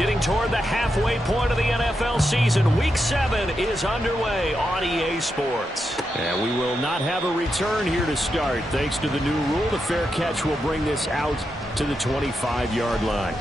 Getting toward the halfway point of the NFL season. Week 7 is underway on EA Sports. And we will not have a return here to start. Thanks to the new rule, the fair catch will bring this out to the 25-yard line.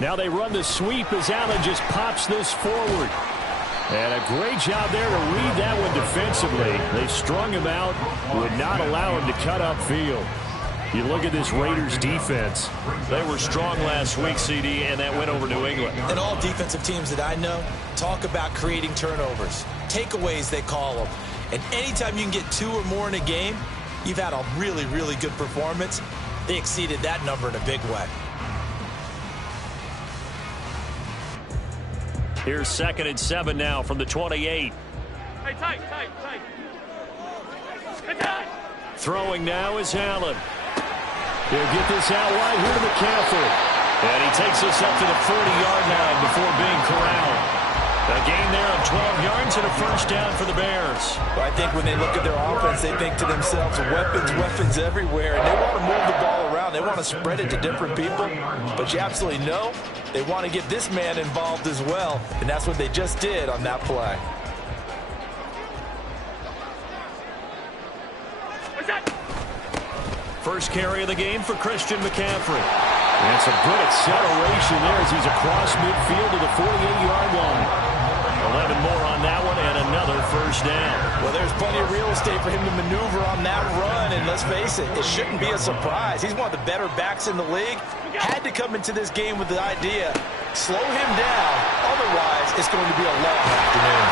Now they run the sweep as Allen just pops this forward. And a great job there to read that one defensively. They strung him out, would not allow him to cut upfield. You look at this Raiders defense. They were strong last week, CD, and that went over New England. And all defensive teams that I know talk about creating turnovers. Takeaways, they call them. And anytime you can get 2 or more in a game, you've had a really, really good performance. They exceeded that number in a big way. Here's 2nd and 7 now from the 28. Tight. Throwing now is Allen. He'll get this out wide here to McCaffrey. And he takes this up to the 40-yard line before being corralled. A gain there of 12 yards and a first down for the Bears. Well, I think when they look at their offense, they think to themselves, weapons everywhere. And they want to move the ball around. They want to spread it to different people. But you absolutely know they want to get this man involved as well. And that's what they just did on that play. First carry of the game for Christian McCaffrey. And some good acceleration there as he's across midfield to the 48-yard line. 11 more on that one and another first down. Well, there's plenty of real estate for him to maneuver on that run. And let's face it, it shouldn't be a surprise. He's one of the better backs in the league. Had to come into this game with the idea, slow him down. Otherwise, it's going to be a long afternoon.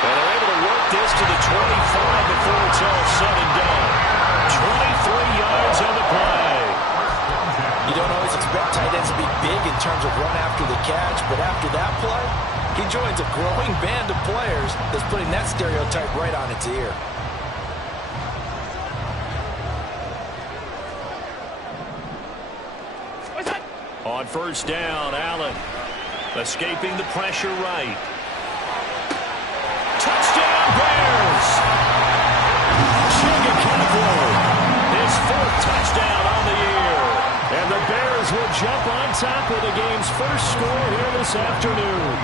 And they're able to work this to the 25 before it's all said and done. 23 yards on the play. You don't always expect tight ends to be big in terms of run after the catch, but after that play, he joins a growing band of players that's putting that stereotype right on its ear. On first down, Allen escaping the pressure right. Touchdown, Bears! His 4th touchdown on the year. And the Bears will jump on top of the game's first score here this afternoon.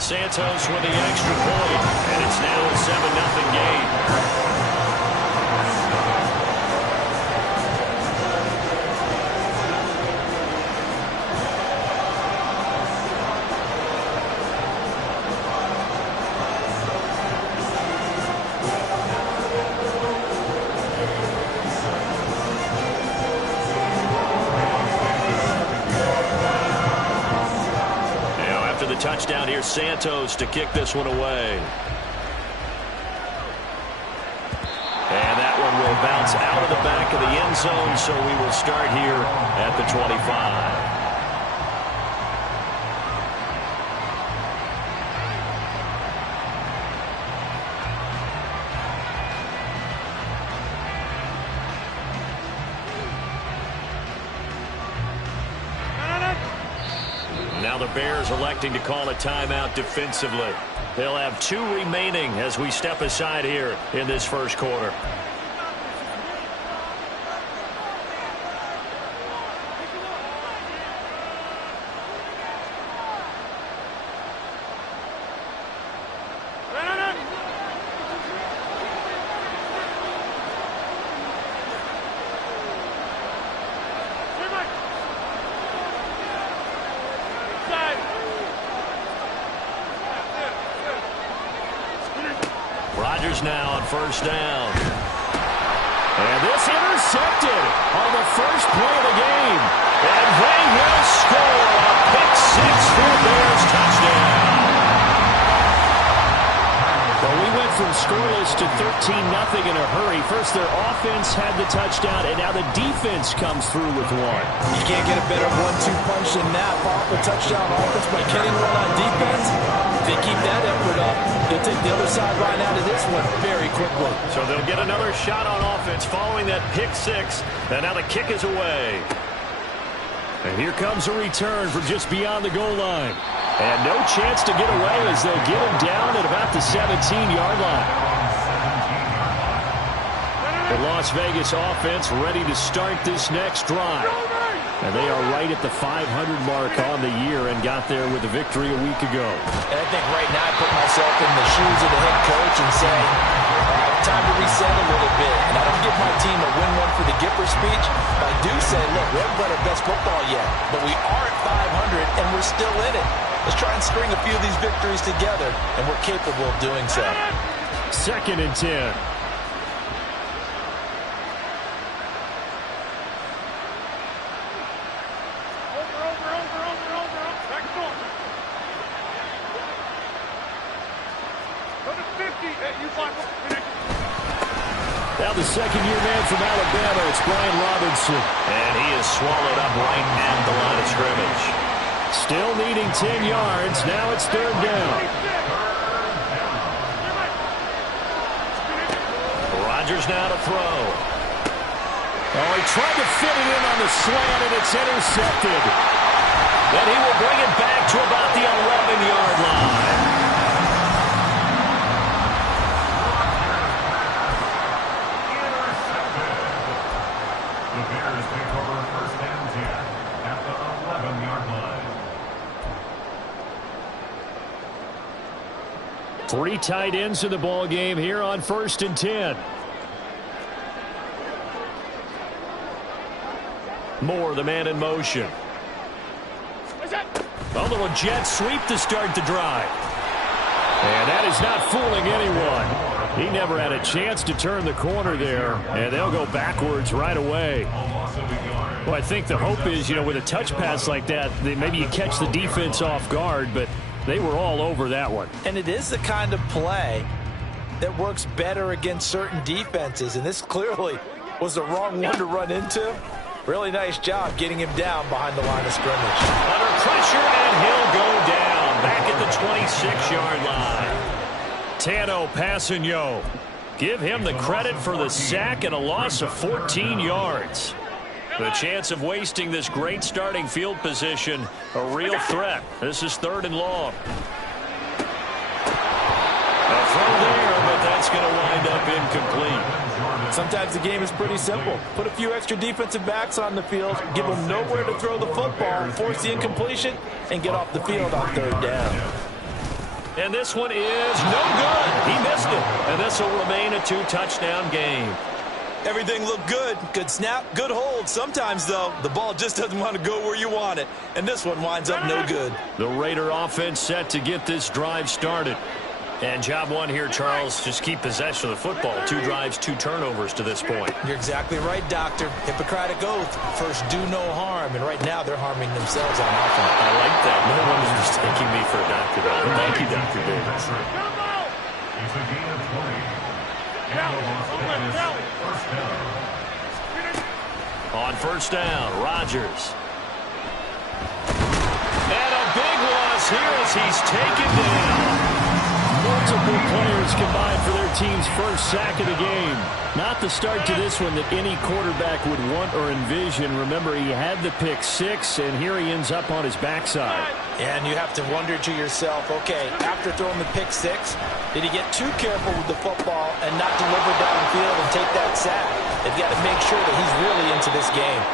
Santos with the extra point, and it's now a 7-0 game. Touchdown here, Santos to kick this one away. And that one will bounce out of the back of the end zone, so we will start here at the 25. Now the Bears electing to call a timeout defensively. They'll have 2 remaining as we step aside here in this first quarter. Rodgers now on first down. And this intercepted on the first play of the game. And they will score a pick six for a Bears touchdown. Well, we went from scoreless to 13-0 in a hurry. First, their offense had the touchdown, and now the defense comes through with one. You can't get a better 1-2 punch than that. Pop a touchdown offense by getting one on defense. If they keep that effort up, they'll take the other sideline out of this one very quickly. So they'll get another shot on offense following that pick six, and now the kick is away. And here comes a return from just beyond the goal line. And no chance to get away as they'll get him down at about the 17-yard line. The Las Vegas offense ready to start this next drive. And they are right at the 500 mark on the year and got there with a victory a week ago. And I think right now I put myself in the shoes of the head coach and say, time to reset a little bit. And I don't give my team a win one for the Gipper speech. But I do say, look, we haven't played our best football yet. But we are at 500 and we're still in it. Let's try and string a few of these victories together, and we're capable of doing so. 2nd and 10. Now the second-year man from Alabama, it's Brian Robinson. And he is swallowed up right at the line of scrimmage. Still needing 10 yards. Now it's 3rd down. Rodgers now to throw. Oh, he tried to fit it in on the slant, and it's intercepted. Then he will bring it back to about the 11-yard line. The Bears take over 1st and 10 at the 11-yard line. 3 tight ends in the ball game here on 1st and 10. Moore, the man in motion. A little jet sweep to start the drive. And that is not fooling anyone. He never had a chance to turn the corner there, and they'll go backwards right away. Well, I think the hope is, with a touch pass like that, maybe you catch the defense off guard, but they were all over that one. And it is the kind of play that works better against certain defenses, and this clearly was the wrong one to run into. Really nice job getting him down behind the line of scrimmage. Under pressure, and he'll go down back at the 26-yard line. Tano Passanio. Give him the credit for the sack and a loss of 14 yards. The chance of wasting this great starting field position, a real threat. This is 3rd and long. A throw there, but that's going to wind up incomplete. Sometimes the game is pretty simple. Put a few extra defensive backs on the field, give them nowhere to throw the football, force the incompletion, and get off the field on 3rd down. And this one is no good. He missed it. And this will remain a 2-touchdown game. Everything looked good. Good snap, good hold. Sometimes, though, the ball just doesn't want to go where you want it. And this one winds up no good. The Raider offense set to get this drive started. And job one here, Charles, just keep possession of the football. 2 drives, 2 turnovers to this point. You're exactly right, Doctor. Hippocratic oath. First, do no harm. And right now, they're harming themselves on offense. I like that. No one is mistaking me for a doctor, though. Thank you, Dr. Davis. It's a gain of 20. And the Las Vegas 1st down. On 1st down, Rodgers. And a big loss here as he's taken down. Multiple players combined for their team's first sack of the game. Not the start to this one that any quarterback would want or envision. Remember, he had the pick 6, and here he ends up on his backside. And you have to wonder to yourself, okay, after throwing the pick 6, did he get too careful with the football and not deliver downfield and take that sack? They've got to make sure that he's really into this game.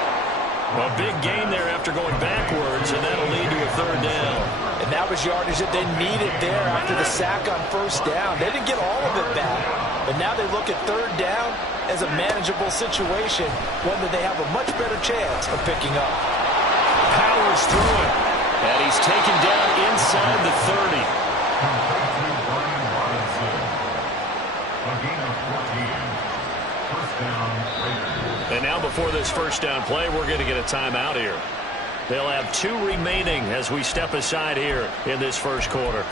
Well, big gain there after going backwards, and that'll lead to a 3rd down. And that was yardage that they needed there after the sack on 1st down. They didn't get all of it back, but now they look at 3rd down as a manageable situation, one that they have a much better chance of picking up. Powers through it, and he's taken down inside the 30. A gain of 14. 1st down, Raiders. And now before this first down play, we're going to get a timeout here. They'll have 2 remaining as we step aside here in this first quarter.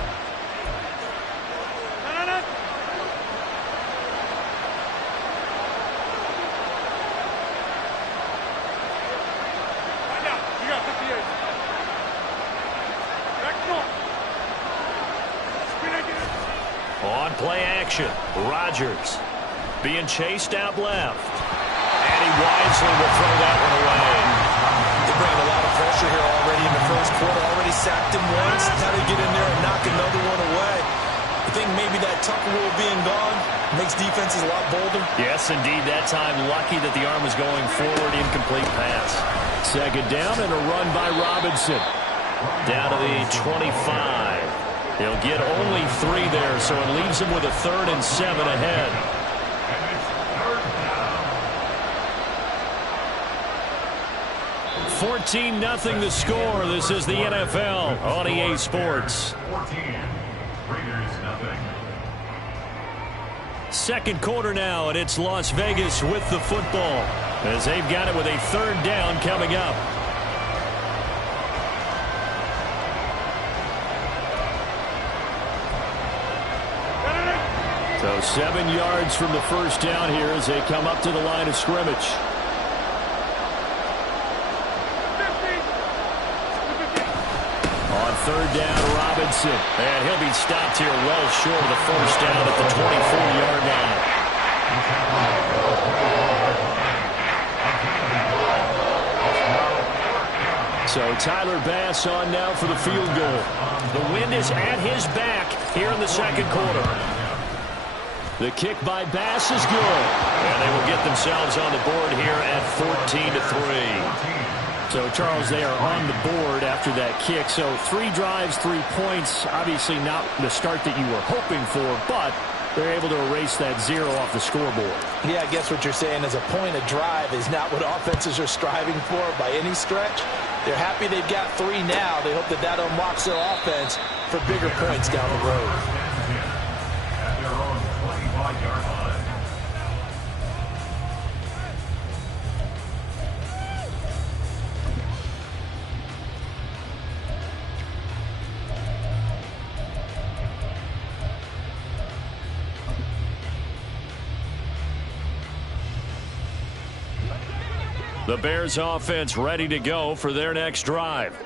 On play action, Rodgers being chased out left. And he wisely will throw that one away. They're bringing a lot of pressure here already in the first quarter. Already sacked him once. How to get in there and knock another one away. I think maybe that Tucker rule being gone makes defenses a lot bolder. Yes, indeed. That time, lucky that the arm was going forward. Incomplete pass. Second down and a run by Robinson. Down to the 25. He'll get only 3 there, so it leaves him with a 3rd and 7 ahead. 14-0 the score. This is the NFL on EA Sports. 14, Raiders nothing. Second quarter now, and it's Las Vegas with the football as they've got it with a 3rd down coming up. So 7 yards from the first down here as they come up to the line of scrimmage. On 3rd down, Robinson. And he'll be stopped here well short of the first down at the 24-yard line. So Tyler Bass on now for the field goal. The wind is at his back here in the second quarter. The kick by Bass is good. And they will get themselves on the board here at 14-3. So, Charles, they are on the board after that kick. So 3 drives, 3 points. Obviously not the start that you were hoping for, but they're able to erase that 0 off the scoreboard. Yeah, I guess what you're saying is a point of drive is not what offenses are striving for by any stretch. They're happy they've got 3 now. They hope that that unlocks their offense for bigger points down the road. At their own 25-yard line. The Bears offense ready to go for their next drive.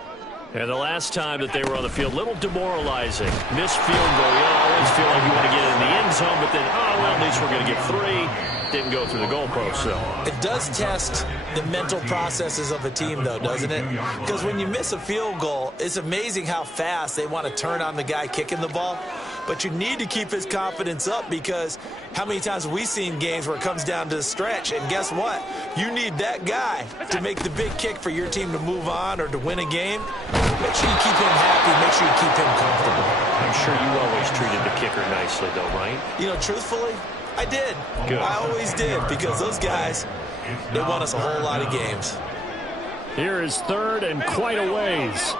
And the last time that they were on the field, a little demoralizing. Missed field goal. You always feel like you want to get in the end zone, but then, oh, well, at least we're going to get 3. Didn't go through the goalpost, so. It does test the mental processes of a team, though, doesn't it? Because when you miss a field goal, it's amazing how fast they want to turn on the guy kicking the ball. But you need to keep his confidence up because how many times have we seen games where it comes down to the stretch, and guess what? You need that guy to make the big kick for your team to move on or to win a game. Make sure you keep him happy. Make sure you keep him comfortable. I'm sure you always treated the kicker nicely, though, right? You know, truthfully, I did. Good. I always did because those guys, they won us a whole lot of games. Here is 3rd and quite a ways.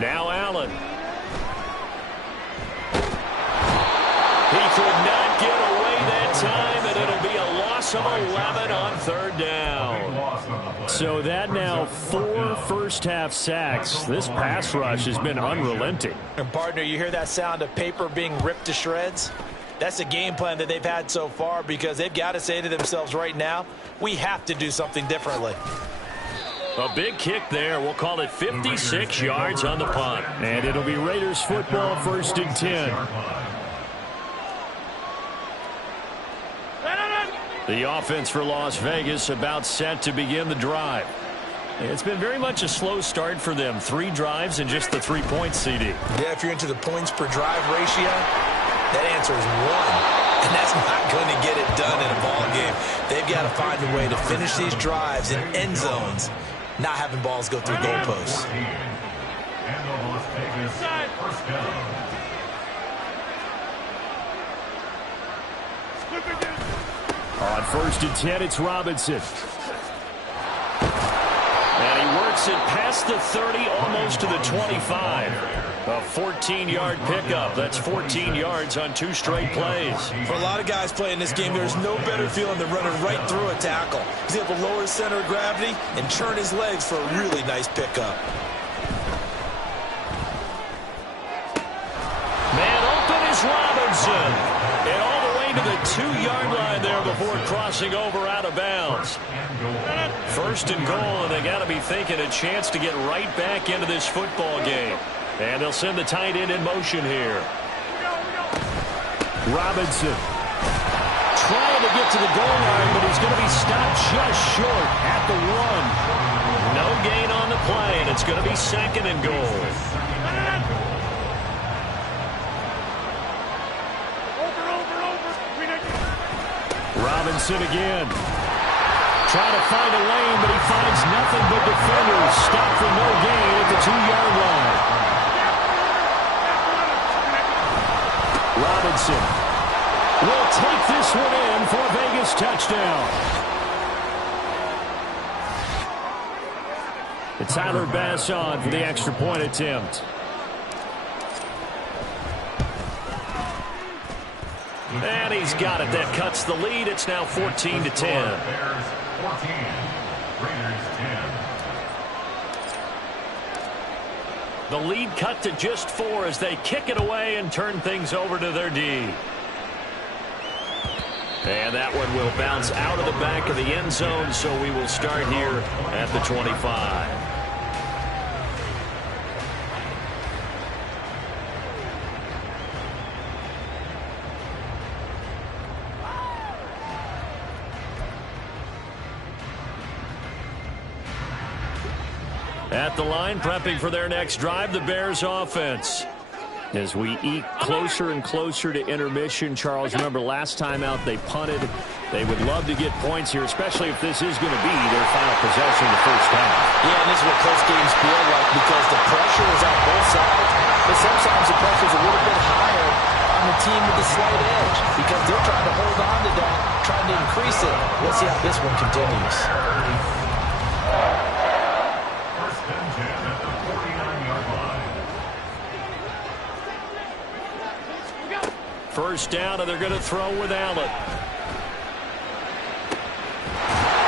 Now Allen. He could not get away that time, and it'll be a loss of 11 on 3rd down. So that now 4 first-half sacks. This pass rush has been unrelenting. And, partner, you hear that sound of paper being ripped to shreds? That's the game plan that they've had so far because they've got to say to themselves right now, we have to do something differently. A big kick there. We'll call it 56 yards on the punt. And it'll be Raiders football, 1st and 10. The offense for Las Vegas about set to begin the drive. It's been very much a slow start for them. 3 drives and just the 3 points, CD. Yeah, if you're into the points per drive ratio, that answer is 1. And that's not going to get it done in a ball game. They've got to find a way to finish these drives in end zones, not having balls go through goalposts. And the Las Vegas first down. On 1st and 10, it's Robinson. And he works it past the 30, almost to the 25. A 14-yard pickup. That's 14 yards on 2 straight plays. For a lot of guys playing this game, there's no better feeling than running right through a tackle. He's able to lower his center of gravity and turn his legs for a really nice pickup. Man open is Robinson. And all the way to the 2-yard line there before crossing over out of bounds. First and goal, and they got to be thinking a chance to get right back into this football game. And they'll send the tight end in motion here. Robinson trying to get to the goal line, but he's going to be stopped just short at the 1. No gain on the play, and it's going to be 2nd and goal. Robinson again. Trying to find a lane, but he finds nothing but defenders. Stopped for no gain at the 2-yard line. Robinson will take this one in for a Vegas touchdown. It's Tyler Bass on for the extra point attempt. And he's got it. That cuts the lead. It's now 14-10. Bears 14, Raiders 10. The lead cut to just 4 as they kick it away and turn things over to their D. And that one will bounce out of the back of the end zone, so we will start here at the 25. At the line, prepping for their next drive, the Bears offense. As we eke closer and closer to intermission, Charles, remember last time out they punted. They would love to get points here, especially if this is going to be their final possession of the first half. Yeah, and this is what close games feel like because the pressure is on both sides, but sometimes the pressure is a little bit higher on the team with the slight edge because they're trying to hold on to that, trying to increase it. Let's see how this one continues. First down, and they're going to throw with Allen.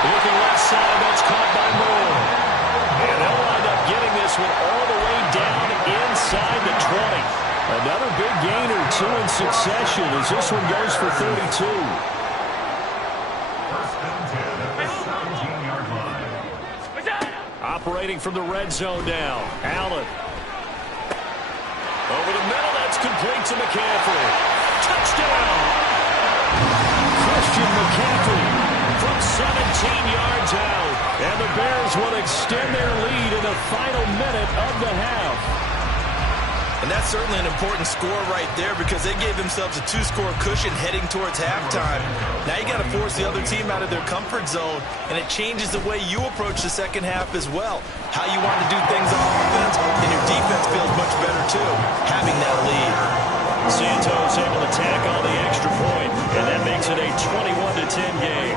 Looking left side, that's caught by Moore. And they'll wind up getting this one all the way down inside the 20. Another big gain or 2 in succession as this one goes for 32. First and 10 at the 17-yard line. Operating from the red zone now. Allen. Over the middle, that's complete to McCaffrey. Touchdown! Christian McCaffrey from 17 yards out. And the Bears will extend their lead in the final minute of the half. And that's certainly an important score right there because they gave themselves a 2-score cushion heading towards halftime. Now you got to force the other team out of their comfort zone, and it changes the way you approach the second half as well. How you want to do things on offense, and your defense feels much better too, having that lead. Santos able to tack on the extra point, and that makes it a 21-10 game.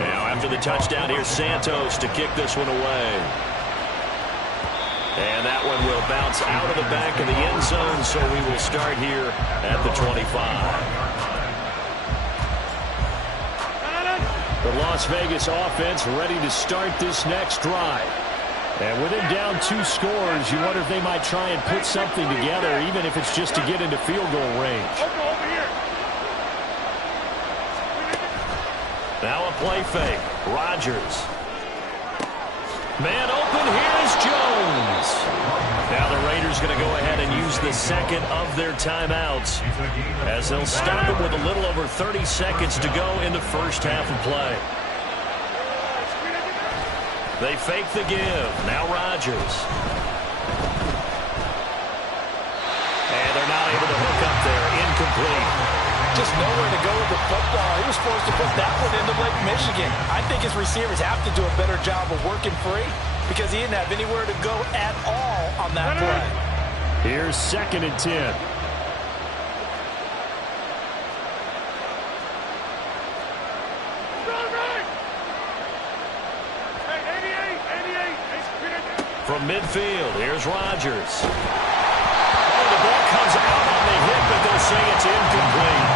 Now after the touchdown, here's Santos to kick this one away. And that one will bounce out of the back of the end zone, so we will start here at the 25. The Las Vegas offense ready to start this next drive. And with him down 2 scores, you wonder if they might try and put something together, even if it's just to get into field goal range. Now a play fake. Rodgers. Man open, here's Jones. Now the Raiders going to go ahead and use the second of their timeouts as they'll stop him with a little over 30 seconds to go in the first half of play. They fake the give. Now Rodgers. And they're not able to hook up there. Incomplete. Just nowhere to go with the football. He was forced to put that one into Lake Michigan. I think his receivers have to do a better job of working free because he didn't have anywhere to go at all on that play. Here's 2nd and 10. From midfield, here's Rodgers. comes out on the hit, but they'll say it's incomplete.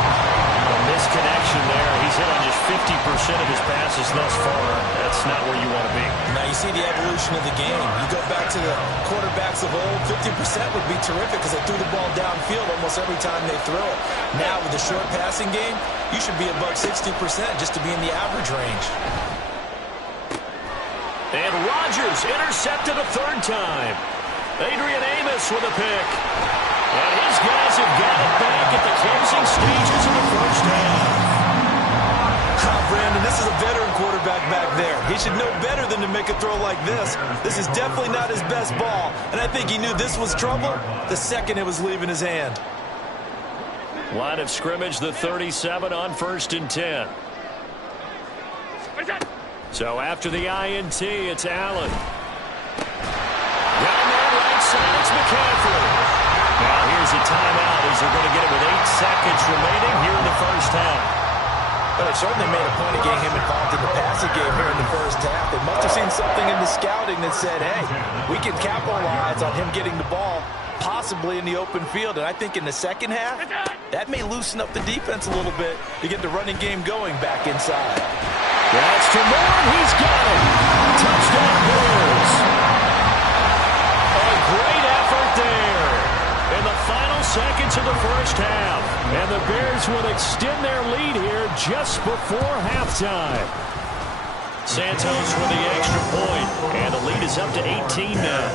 A misconnection there. He's hit on just 50% of his passes thus far. That's not where you want to be. Now you see the evolution of the game. You go back to the quarterbacks of old, 50% would be terrific because they threw the ball downfield almost every time they throw it. Now with the short passing game, you should be above 60% just to be in the average range. And Rodgers intercepted a third time. Adrian Amos with a pick. And his guys have got it back at the closing stages of the first half. Brandon, this is a veteran quarterback back there. He should know better than to make a throw like this. This is definitely not his best ball, and I think he knew this was trouble the second it was leaving his hand. Line of scrimmage, the 37 on 1st and 10. So after the INT, it's Allen. Down there right side, it's McCaffrey. Now here's a timeout as they're going to get it with 8 seconds remaining here in the first half. But it certainly made a point of getting him involved in the passing game here in the first half. They must have seen something in the scouting that said, hey, we can capitalize on him getting the ball possibly in the open field. And I think in the second half, that may loosen up the defense a little bit to get the running game going back inside. That's to Moore. He's got it. Touchdown Bears. A great effort there in the final seconds of the first half. And the Bears will extend their lead here just before halftime. Santos with the extra point. And the lead is up to 18 now.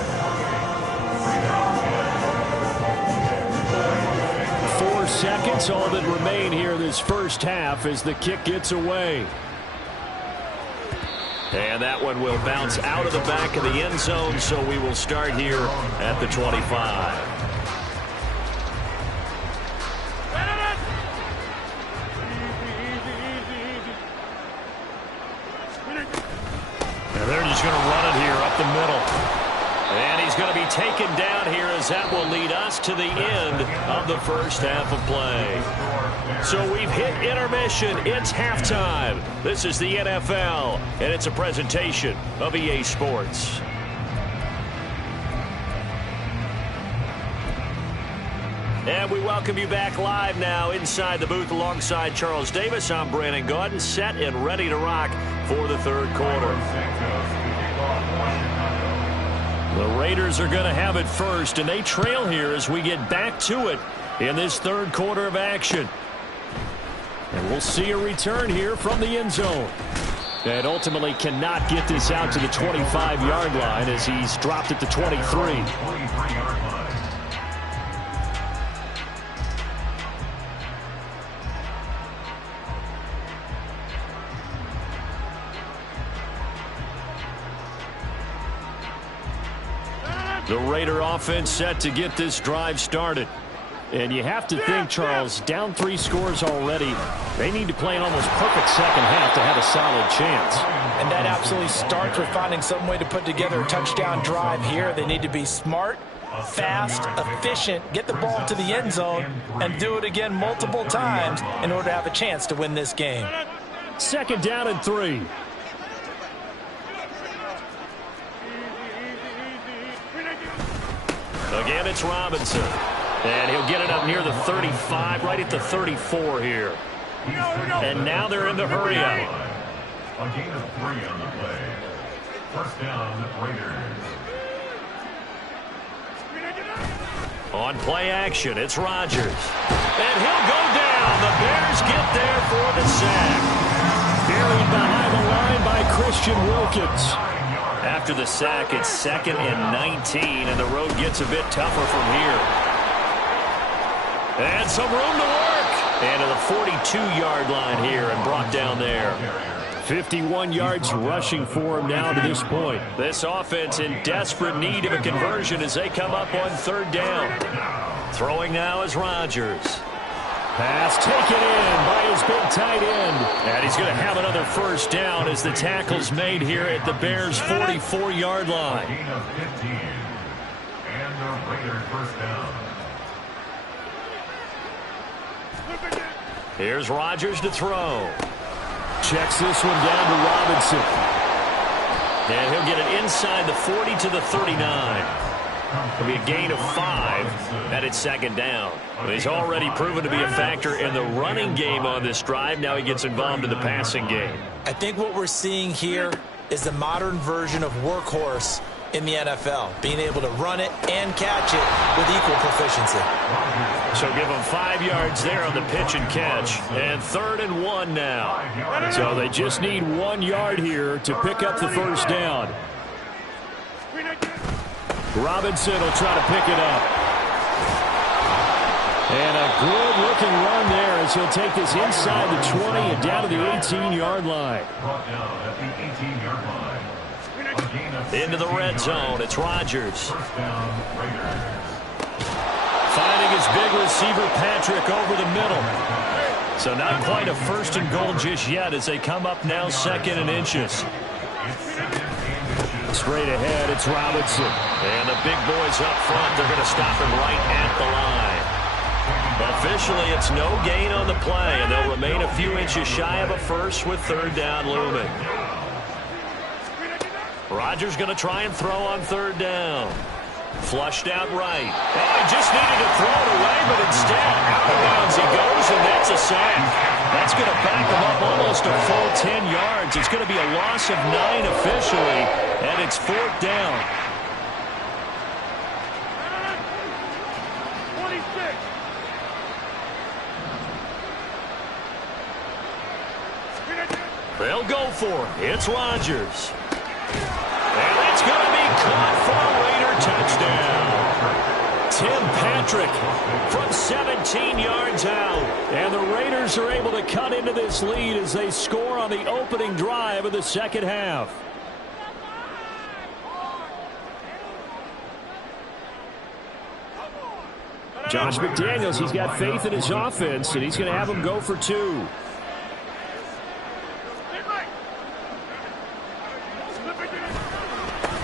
4 seconds, all that remain here this first half as the kick gets away. And that one will bounce out of the back of the end zone, so we will start here at the 25. And they're just going to run it here up the middle. And he's going to be taken down here as that will lead us to the end of the first half of play. So we've hit intermission. It's halftime. This is the NFL, and it's a presentation of EA Sports. And we welcome you back live now inside the booth alongside Charles Davis. I'm Brandon Gaudin, set and ready to rock for the third quarter. The Raiders are going to have it first, and they trail here as we get back to it in this third quarter of action. And we'll see a return here from the end zone. And ultimately cannot get this out to the 25-yard line as he's dropped at the 23. The Raider offense set to get this drive started. And you have to think, Charles, down 3 scores already. They need to play an almost perfect second half to have a solid chance. And that absolutely starts with finding some way to put together a touchdown drive here. They need to be smart, fast, efficient, get the ball to the end zone, and do it again multiple times in order to have a chance to win this game. 2nd down and 3. Again, it's Robinson. And he'll get it up near the 35, right at the 34 here. And now they're in the hurry up. A gain of 3 on the play. First down, Raiders. On play action, it's Rodgers. And he'll go down. The Bears get there for the sack. Buried behind the line by Christian Wilkins. After the sack, it's 2nd and 19, and the road gets a bit tougher from here. And some room to work. And to the 42-yard line here and brought down there. 51 yards rushing for him now to this point. This offense in desperate need of a conversion as they come up on 3rd down. Throwing now is Rodgers. Pass taken in by his big tight end. And he's going to have another first down as the tackle's made here at the Bears' 44-yard line. Gain of 15. And the Raiders first down. Here's Rodgers to throw. Checks this one down to Robinson. And he'll get it inside the 40 to the 39. It'll be a gain of 5, and it's second down. He's already proven to be a factor in the running game on this drive. Now he gets involved in the passing game. I think what we're seeing here is the modern version of workhorse in the NFL, being able to run it and catch it with equal proficiency. So give them 5 yards there on the pitch and catch, and 3rd and 1 now. So they just need 1 yard here to pick up the first down. Robinson will try to pick it up. And a good-looking run there as he'll take this inside the 20 and down to the 18-yard line. Into the red zone. It's Rodgers. Finding his big receiver, Patrick, over the middle. So not quite a 1st and goal just yet as they come up now 2nd and inches. Straight ahead, it's Robinson. And the big boys up front, they're going to stop him right at the line. Officially, it's no gain on the play, and they'll remain a few inches shy of a first with 3rd down looming. Rodgers going to try and throw on 3rd down. Flushed out right. Oh, he just needed to throw it away, but instead, out of bounds he goes, and that's a sack. That's going to back him up almost a full 10 yards. It's going to be a loss of 9 officially, and it's 4th down. They'll go for it. It's Rodgers. And that's going to be caught for a Raider touchdown. Tim Patrick from 17 yards out. And the Raiders are able to cut into this lead as they score on the opening drive of the second half. Josh McDaniels, he's got faith in his offense, and he's going to have them go for 2.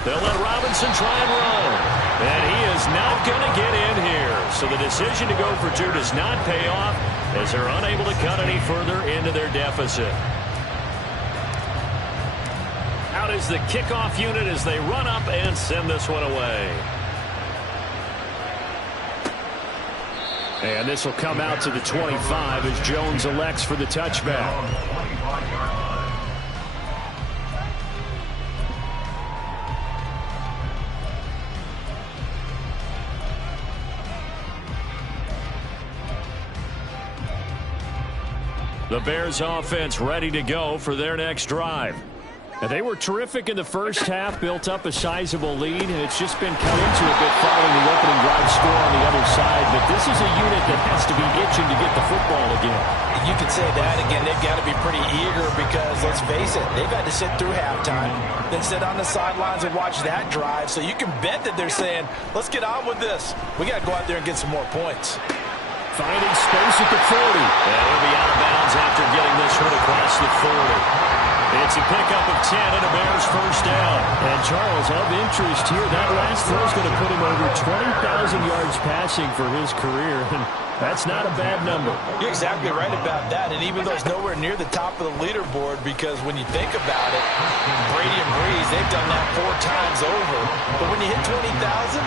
They'll let Robinson try and run. And he is not going to get in here. So the decision to go for 2 does not pay off as they're unable to cut any further into their deficit. Out is the kickoff unit as they run up and send this one away. And this will come out to the 25 as Jones elects for the touchback. The Bears offense ready to go for their next drive. And they were terrific in the first half, built up a sizable lead, and it's just been cut into a bit following the opening drive score on the other side. But this is a unit that has to be itching to get the football again. You can say that again. They've got to be pretty eager because, let's face it, they've had to sit through halftime, then sit on the sidelines and watch that drive. So you can bet that they're saying, let's get on with this. We got to go out there and get some more points. Finding space at the 40. And it'll be out of bounds after getting this one across the 40. It's a pickup of 10 and a Bears first down. And Charles, of interest here, that last throw is going to put him over 20,000 yards passing for his career. And that's not a bad number. You're exactly right about that. And even though it's nowhere near the top of the leaderboard, because when you think about it, Brady and Breeze, they've done that 4 times over. But when you hit 20,000,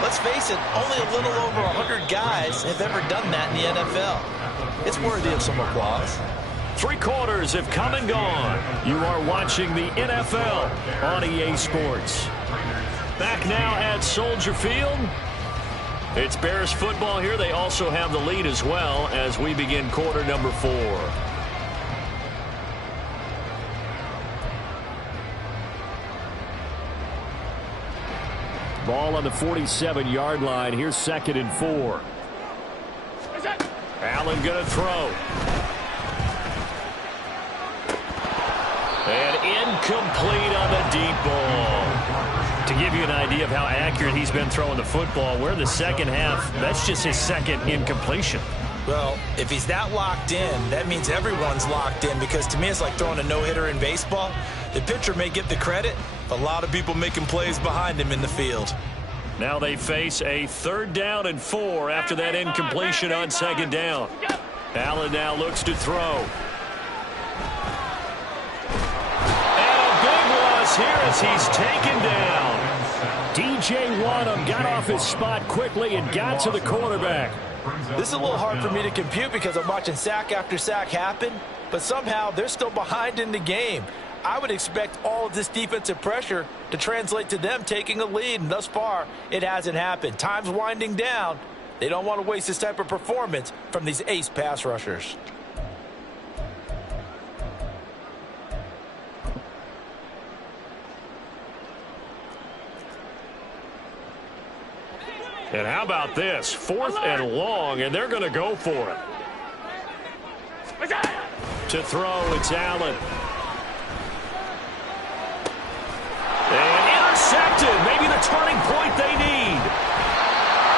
let's face it, only a little over 100 guys have ever done that in the NFL. It's worthy of some applause. 3 quarters have come and gone. You are watching the NFL on EA Sports. Back now at Soldier Field. It's Bears football here. They also have the lead as well as we begin quarter number 4. Ball on the 47-yard line. Here's 2nd and 4. Allen going to throw. And incomplete on the deep ball. To give you an idea of how accurate he's been throwing the football, we're in the second half. That's just his 2nd incompletion. Well, if he's that locked in, that means everyone's locked in, because to me it's like throwing a no-hitter in baseball. The pitcher may get the credit, but a lot of people making plays behind him in the field. Now they face a 3rd down and 4 after that incompletion on 2nd down. Allen now looks to throw. And a big loss here as he's taken down. DJ Wanham got off his spot quickly and got to the quarterback. This is a little hard for me to compute because I'm watching sack after sack happen, but somehow they're still behind in the game. I would expect all of this defensive pressure to translate to them taking a lead, and thus far, it hasn't happened. Time's winding down. They don't want to waste this type of performance from these ace pass rushers. And how about this? 4th and long, and they're going to go for it. To throw, it's Allen. And intercepted. Maybe the turning point they need.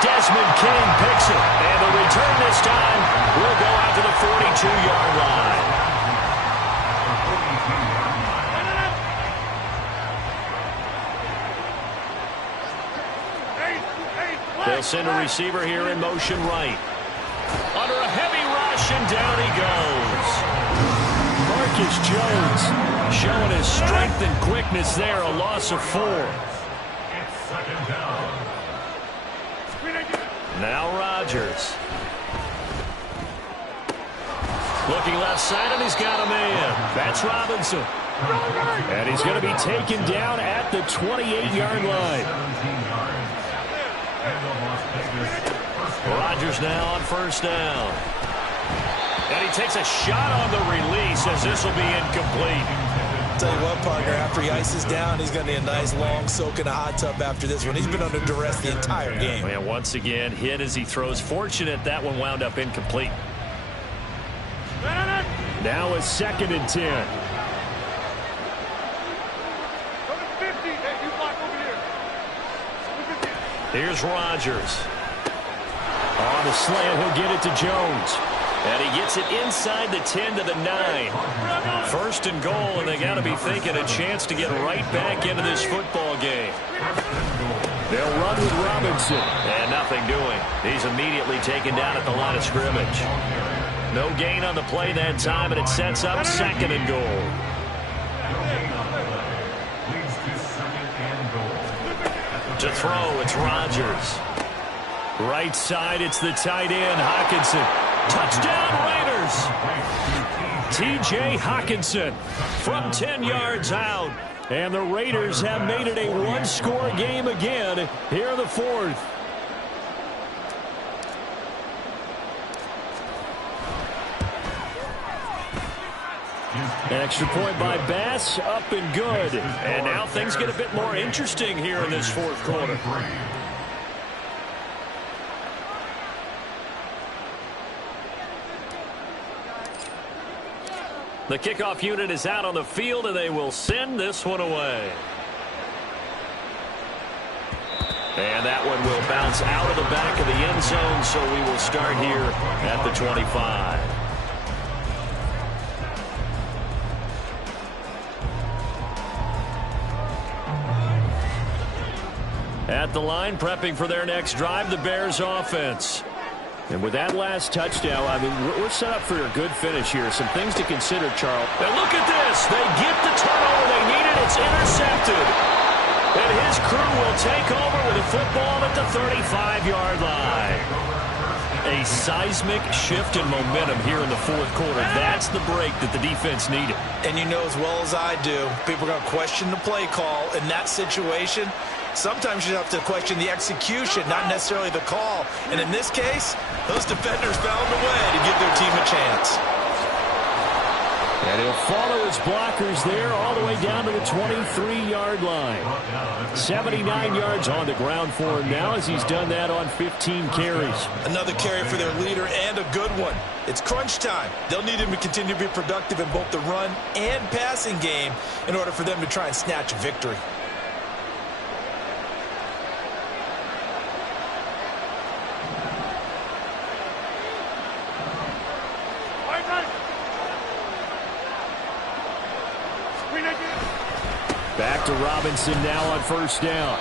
Desmond King picks it. And the return this time will go out to the 42-yard line. They'll send a receiver here in motion right. Under a heavy rush, and down he goes. Marcus Jones showing his strength and quickness there, a loss of 4. Now Rodgers. Looking left side, and he's got a man. That's Robinson. And he's going to be taken down at the 28-yard line. Rodgers now on 1st down. And he takes a shot on the release as this will be incomplete. Tell you what, partner, after he ices down, he's going to need a nice long soak in a hot tub after this one. He's been under duress the entire game. And once again, hit as he throws. Fortunate that one wound up incomplete. Now a 2nd and 10. Here's Rodgers. On the slant, he'll get it to Jones. And he gets it inside the 10 to the 9. 1st and goal, and they got to be thinking a chance to get right back into this football game. They'll run with Robinson. And nothing doing. He's immediately taken down at the line of scrimmage. No gain on the play that time, and it sets up 2nd and goal. To throw, it's Rodgers. Right side, it's the tight end, Hockenson. Touchdown, Raiders! T.J. Hockenson from 10 yards out. And the Raiders have made it a one-score game again here in the 4th. An extra point by Bass, up and good. And now things get a bit more interesting here in this 4th quarter. The kickoff unit is out on the field, and they will send this one away. And that one will bounce out of the back of the end zone, so we will start here at the 25. At the line, prepping for their next drive, the Bears offense. And with that last touchdown, I mean, we're set up for a good finish here. Some things to consider, Charles. And look at this. They get the turnover they needed. It's intercepted. And his crew will take over with a football at the 35-yard line. A seismic shift in momentum here in the 4th quarter. That's the break that the defense needed. And you know as well as I do, people are going to question the play call in that situation. Sometimes you have to question the execution, not necessarily the call. And in this case, those defenders found a way to give their team a chance. And he'll follow his blockers there all the way down to the 23-yard line. 79 yards on the ground for him now as he's done that on 15 carries. Another carry for their leader and a good one. It's crunch time. They'll need him to continue to be productive in both the run and passing game in order for them to try and snatch a victory. Back to Robinson now on 1st down.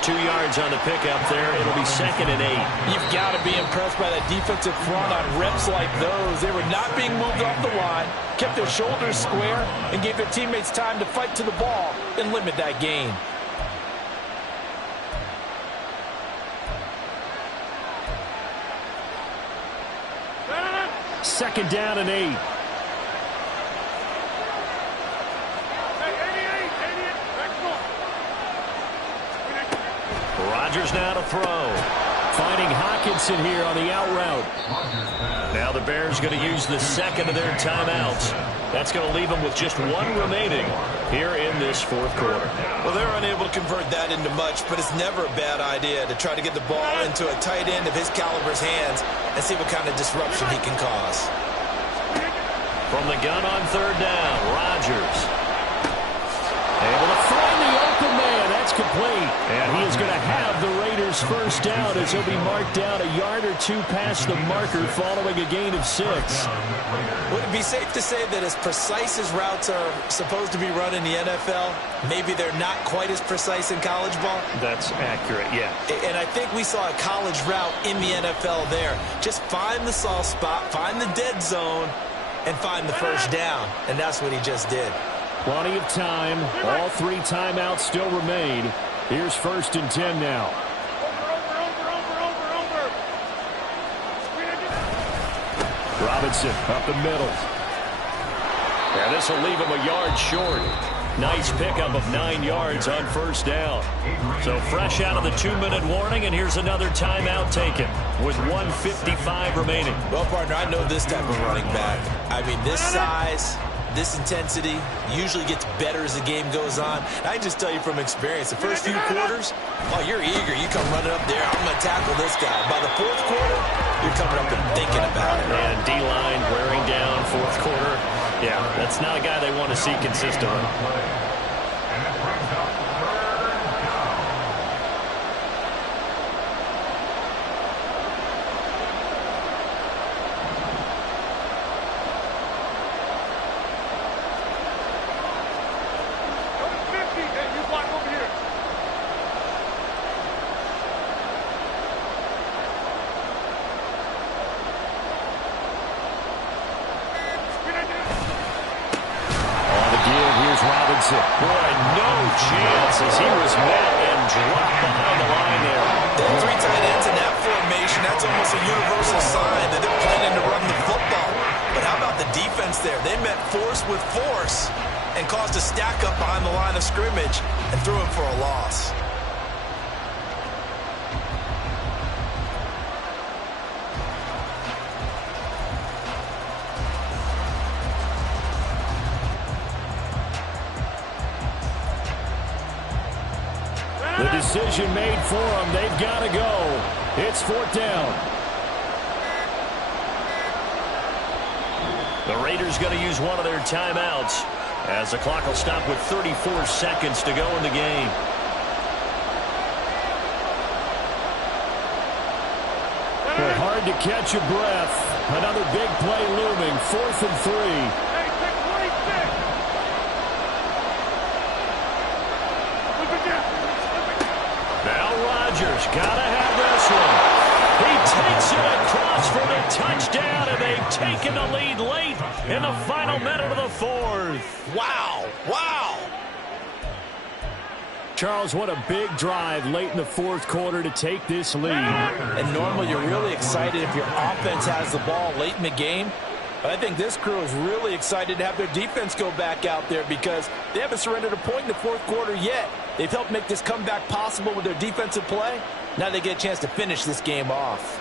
2 yards on the pickup there. It'll be 2nd and 8. You've got to be impressed by that defensive front on reps like those. They were not being moved off the line, kept their shoulders square, and gave their teammates time to fight to the ball and limit that gain. 2nd down and 8. Rodgers now to throw. Finding Hockenson here on the out route. Now the Bears going to use the 2nd of their timeouts. That's going to leave them with just 1 remaining here in this 4th quarter. Well, they're unable to convert that into much, but it's never a bad idea to try to get the ball into a tight end of his caliber's hands and see what kind of disruption he can cause. From the gun on 3rd down, Rodgers. Able to find the open man. That's complete. And he is going to have the Raiders' 1st down as he'll be marked down a yard or 2 past the marker following a gain of 6. Would it be safe to say that as precise as routes are supposed to be run in the NFL, maybe they're not quite as precise in college ball? That's accurate, yeah. And I think we saw a college route in the NFL there. Just find the soft spot, find the dead zone, and find the 1st down. And that's what he just did. Plenty of time. All 3 timeouts still remain. Here's 1st and 10 now. Robinson up the middle. And this will leave him a yard short. Nice pickup of 9 yards on 1st down. So fresh out of the 2-minute warning, and here's another timeout taken with 1:55 remaining. Well, partner, I know this type of running back. I mean, this size, this intensity usually gets better as the game goes on. And I just tell you from experience, the first few quarters, oh, you're eager. You come running up there, I'm going to tackle this guy. By the 4th quarter, you're coming up and thinking about it. And D-line wearing down 4th quarter. Yeah, that's not a guy they want to see consistently. Boy, no chance as he was met and dropped behind the line there. There are 3 tight ends in that formation. That's almost a universal sign that they're planning to run the football. But how about the defense there? They met force with force and caused a stack up behind the line of scrimmage and threw him for a loss. The decision made for them. They've got to go. It's 4th down. The Raiders going to use one of their timeouts as the clock will stop with 34 seconds to go in the game. Well, hard to catch a breath. Another big play looming. 4th and 3. Rodgers gotta have this one. He takes it across for the touchdown, and they've taken the lead late in the final minute of the 4th. Wow. Wow. Charles, what a big drive late in the 4th quarter to take this lead. And normally you're really excited if your offense has the ball late in the game. But I think this crew is really excited to have their defense go back out there because they haven't surrendered a point in the 4th quarter yet. They've helped make this comeback possible with their defensive play. Now they get a chance to finish this game off.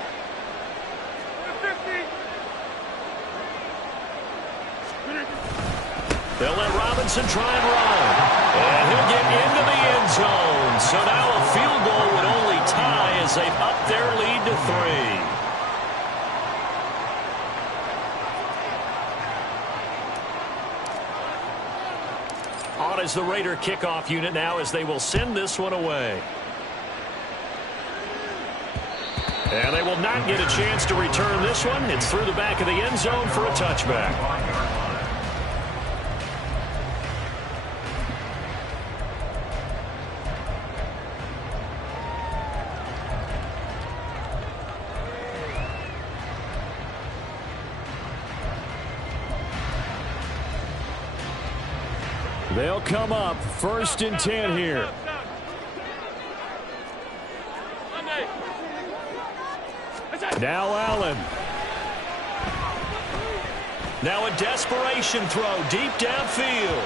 They'll let Robinson try and run. And he'll get into the end zone. So now a field goal would only tie as they've upped their lead to 3. On is the Raider kickoff unit now as they will send this one away. And they will not get a chance to return this one. It's through the back of the end zone for a touchback. They'll come up 1st and 10 here. Now Allen. Now a desperation throw deep downfield.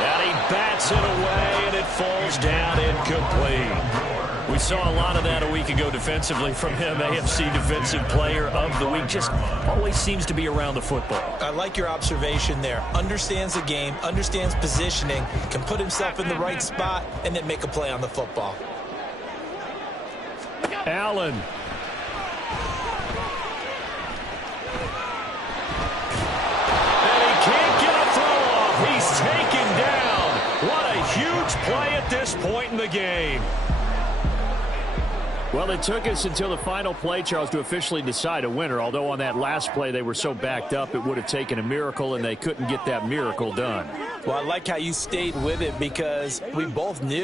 And he bats it away, and it falls down incomplete. We saw a lot of that a week ago defensively from him. AFC Defensive Player of the Week. Just always seems to be around the football. I like your observation there. Understands the game, understands positioning, can put himself in the right spot, and then make a play on the football. Allen. And he can't get a throw off. He's taken down. What a huge play at this point in the game. Well, it took us until the final play, Charles, to officially decide a winner. Although on that last play they were so backed up, it would have taken a miracle, and they couldn't get that miracle done. Well, I like how you stayed with it because we both knew